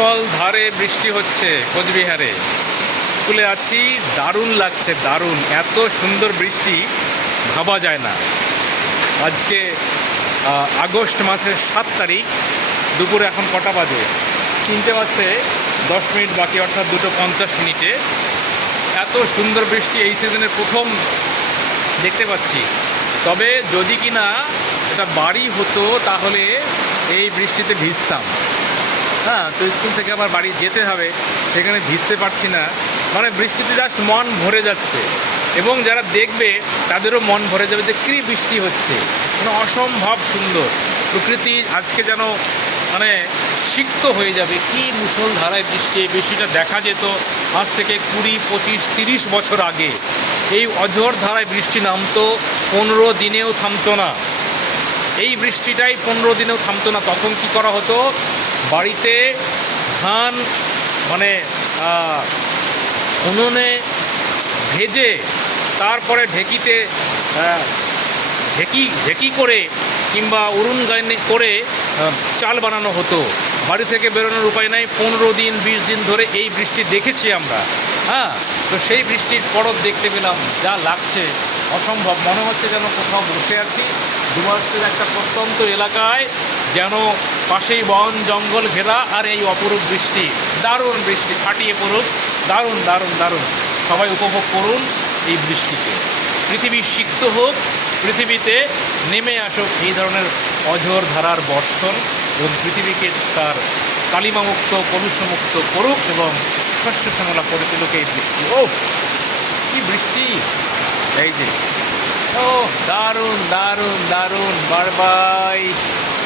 মুসল ধারে বৃষ্টি হচ্ছে কোচবিহারে। স্কুলে আছি, দারুণ লাগছে, দারুণ। এত সুন্দর বৃষ্টি, ভাবা যায় না। আজকে আগস্ট মাসের সাত তারিখ, দুপুরে এখন কটা বাজে? তিনটে বাজতে দশ মিনিট বাকি, অর্থাৎ দুটো পঞ্চাশ মিনিটে। এত সুন্দর বৃষ্টি এই সিজনের প্রথম দেখতে পাচ্ছি। তবে যদি কিনা এটা বাড়ি হতো, তাহলে এই বৃষ্টিতে ভিজতাম। হ্যাঁ তো স্কুল থেকে আবার বাড়ি যেতে হবে, সেখানে ভিজতে পারছি না। মানে বৃষ্টিতে জাস্ট মন ভরে যাচ্ছে। এবং যারা দেখবে, তাদেরও মন ভরে যাবে যে কী বৃষ্টি হচ্ছে। মানে অসম্ভব সুন্দর। প্রকৃতি আজকে যেন মানে সিক্ত হয়ে যাবে। কি মুষলধারায় বৃষ্টি বৃষ্টিটা দেখা যেত আজ থেকে কুড়ি, পঁচিশ, তিরিশ বছর আগে। এই অঝোর ধারায় বৃষ্টি নামতো, পনেরো দিনেও থামতো না। এই বৃষ্টিটাই পনেরো দিনেও থামতো না। তখন কি করা হতো? বাড়িতে ধান মানে উনুনে ভেজে তারপরে ঢেকিতে ঢেকি ঢেকি করে কিংবা উড়ুন গাইনে করে চাল বানানো হতো। বাড়ি থেকে বেরোনোর উপায় নাই। পনেরো দিন, বিশ দিন ধরে এই বৃষ্টি দেখেছি আমরা। হ্যাঁ তো সেই বৃষ্টির পরব দেখতে পেলাম যা লাগছে। অসম্ভব। মনে হচ্ছে যেন কোথাও বসে আছি। ডুবাস্তের একটা প্রত্যন্ত এলাকায় যেন পাশেই বন, জঙ্গল ঘেরা আর এই অপরূপ বৃষ্টি। দারুণ বৃষ্টি, ফাটিয়ে পড়ুক। দারুণ দারুণ দারুণ। সবাই উপভোগ করুন এই বৃষ্টিকে। পৃথিবী সিক্ত হোক, পৃথিবীতে নেমে আসুক এই ধরনের অঝোর ধারার বর্ষণ এবং পৃথিবীকে তার কালিমামুক্ত, কলুষমুক্ত করুক এবং শস্য শ্যামলা করে তুলুক এই বৃষ্টি। ও কি বৃষ্টি! এই যে ও দারুণ দারুণ দারুণ, বারবাই।